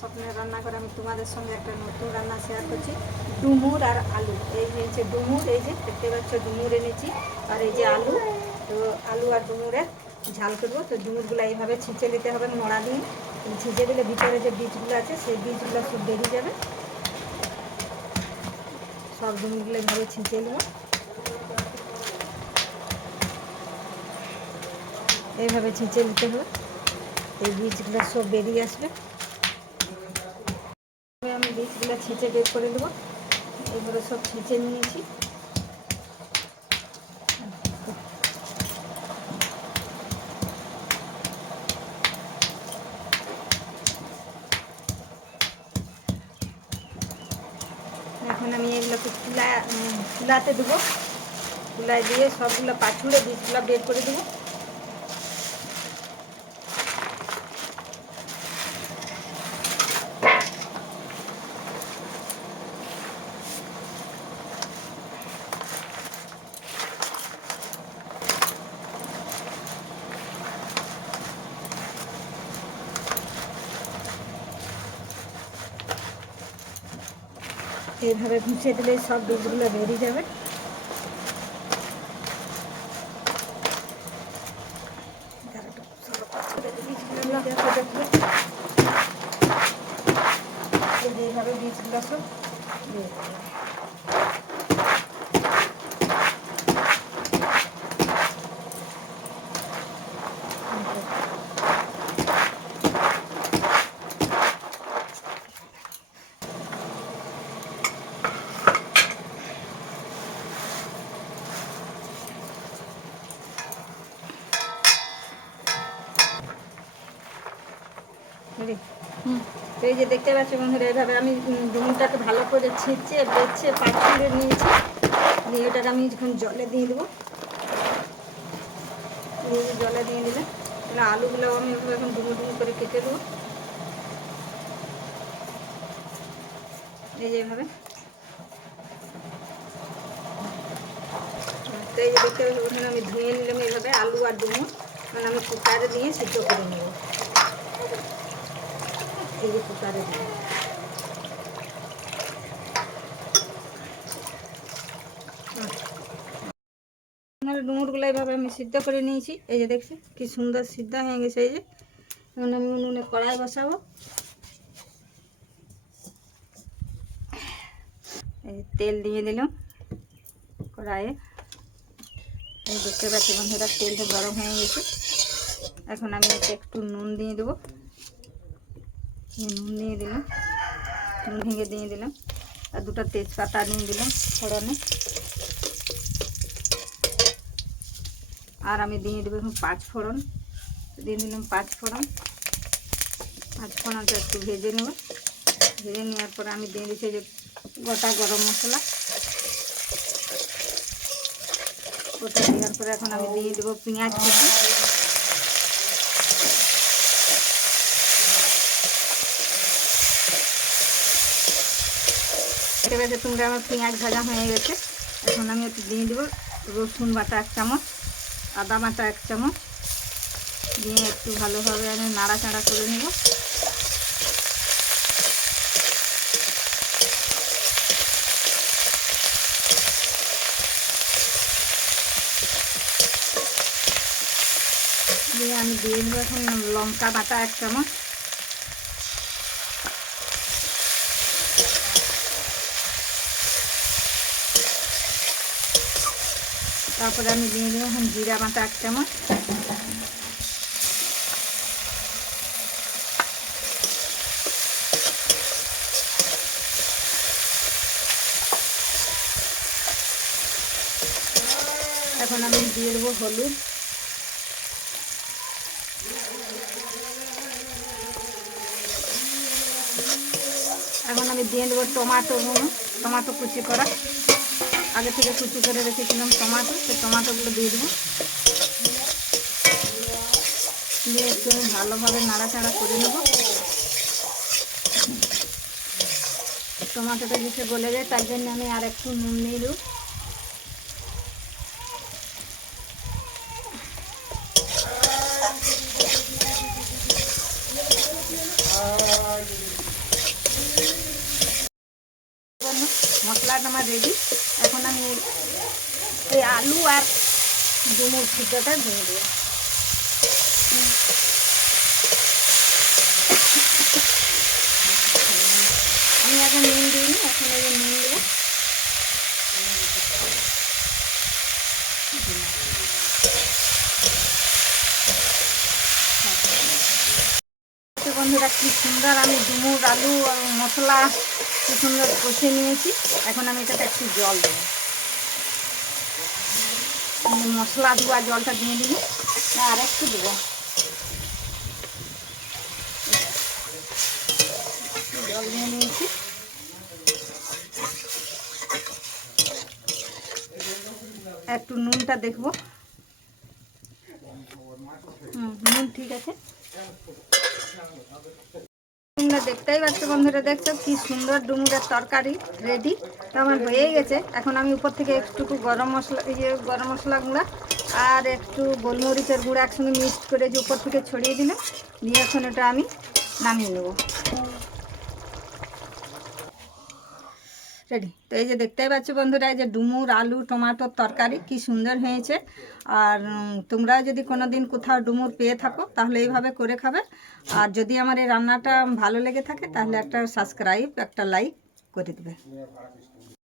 স্বপ্নের রান্না করে আমি তোমাদের সঙ্গে একটা নতুন রান্না শেয়ার করছি। ডুমুর আর আলু, এই যে ডুমুর, এই যে দেখতে পাচ্ছ ডুমুর এনেছি, আর এই যে আলু। তো আলু আর ডুমুরের ঝাল করবো। তো ডুমুরগুলো এইভাবে ছিঁচে নিতে হবে নোড়া দিয়ে। ছিঁচে দিলে ভিতরে যে বীজগুলো আছে সেই বীজগুলো সব বেরিয়ে যাবে। সব ডুমুরগুলো এইভাবে ছিঁচে নেব, এইভাবে ছিঁচে নিতে হবে, এই বীজগুলো সব বেরিয়ে আসবে। আমি বীজগুলো ছিঁচে বের করে দেবো। এইভাবে সব ছিঁচে নিয়েছি। এখন আমি এগুলোকে কুলাতে দেবো। কুলায় দিয়ে সবগুলো পাছুড়ে বীজগুলো বের করে দেবো। এইভাবে ঘুষে দিলে সব বীজগুলো বেরিয়ে যাবে। এইভাবে বীজগুলো সব বেরিয়ে যাবে। তো এই যে দেখতে পাচ্ছি বন্ধুরা, এইভাবে আমি ডুমুরটাকে ভালো করে ছিঁচে বেছে পাঁচিড়ে নিয়েছি। নিয়ে ওটাকে আমি যখন জলে দিয়ে দেবো, জলে দিয়ে দিলে তাহলে আলুগুলো আমি এখন ডুমো ডুমো করে কেটে দেবো। এই যে এইভাবে। তো এই যে দেখতে পাচ্ছি ওখানে আমি ধুয়ে নিলাম এইভাবে আলু আর ডুমো। মানে আমি কুকারে দিয়ে সিদ্ধ করে নেব। এই যে কুকারে দিয়ে ডুমুরগুলো এইভাবে আমি সিদ্ধ করে নিয়েছি। এই যে দেখছি কি সুন্দর সিদ্ধ হয়ে গেছে। এই যে এখন আমি উনুনে কড়াই বসাবো। এই তেল দিয়ে দিলাম কড়াইয়ে। এই দেখতে পাচ্ছি বন্ধুরা তেলটা গরম হয়ে গেছে। এখন আমি এতে একটু নুন দিয়ে দেবো। নুন দিয়ে দিলাম, নুন ভেঙে দিয়ে দিলাম, আর দুটো তেজপাতা দিয়ে দিলাম ফোড়নে। আর আমি দিয়ে দেবো এখন 5 ফোড়ন। দিয়ে দিলাম 5 ফোড়ন। 5 ফোড়নটা একটু ভেজে নেব। ভেজে নেওয়ার পরে আমি দিয়ে দিচ্ছি যে গোটা গরম মশলা। ওটা দেওয়ার পরে এখন আমি দিয়ে দেবো পেঁয়াজ কুচি। এবারে তোমরা আমার পেঁয়াজ ভাজা হয়ে গেছে। এখন আমি একটু দিয়ে দেবো রসুন বাটা 1 চামচ, আদা বাটা 1 চামচ দিয়ে একটু ভালোভাবে আমি নাড়াচাড়া করে নেব। দিয়ে আমি দিয়ে দেবো এখন লঙ্কা বাটা 1 চামচ। তারপরে আমি দিয়ে দেবো এখন জিরা বাটা 1 চামচ। এখন আমি দিয়ে দেবো হলুদ। এখন আমি দিয়ে দেবো টমেটো কুচি করা, আগে থেকে কুচি করে রেখেছিলাম টমেটো, সেই টমেটোগুলো দিয়ে দেবো। দিয়ে একটু ভালোভাবে নাড়াচাড়া করে নেব। টমেটোটা যাতে গলে যায় তার জন্য আমি আর একটু নুন দিয়ে দেবো। আমার রেডি। এখন আমি এই আলু আর ডুমুর সিদ্ধটা দিয়ে দেবো। আমি আগে নুন দিইনি, এখন এই যে নুন দেবো। বন্ধুরা কি সুন্দর আমি ডুমুর আলু আর মশলা কি সুন্দর কষিয়ে নিয়েছি। এখন আমি এটাতে একটু জল দেবো, মশলা ধোয়া জলটা দিয়ে দিবি, আর একটু দেবো জল দিয়ে নিয়েছি। একটু নুনটা দেখবো, নুন ঠিক আছে। তোমরা দেখতেই পাচ্ছ বন্ধুরা, দেখছো কি সুন্দর ডুমুরের তরকারি রেডি। তো আমার হয়েই গেছে। এখন আমি উপর থেকে একটু গরম মশলা, গরম মশলা গুঁড়া আর একটু গোলমরিচের গুঁড়া একসঙ্গে মিক্সড করে যে উপর থেকে ছড়িয়ে দিলাম, দিয়ে এখন এটা আমি নামিয়ে নেব। রেডি। তো এই যে দেখতেই পাচ্ছ বন্ধুরা, এই যে ডুমুর আলু টমেটোর তরকারি কি সুন্দর হয়েছে। আর তোমরা যদি কোনো দিন কোথাও ডুমুর পেয়ে থাকো তাহলে এইভাবে করে খাবে। আর যদি আমার এই রান্নাটা ভালো লেগে থাকে তাহলে একটা সাবস্ক্রাইব, একটা লাইক করে দেবে।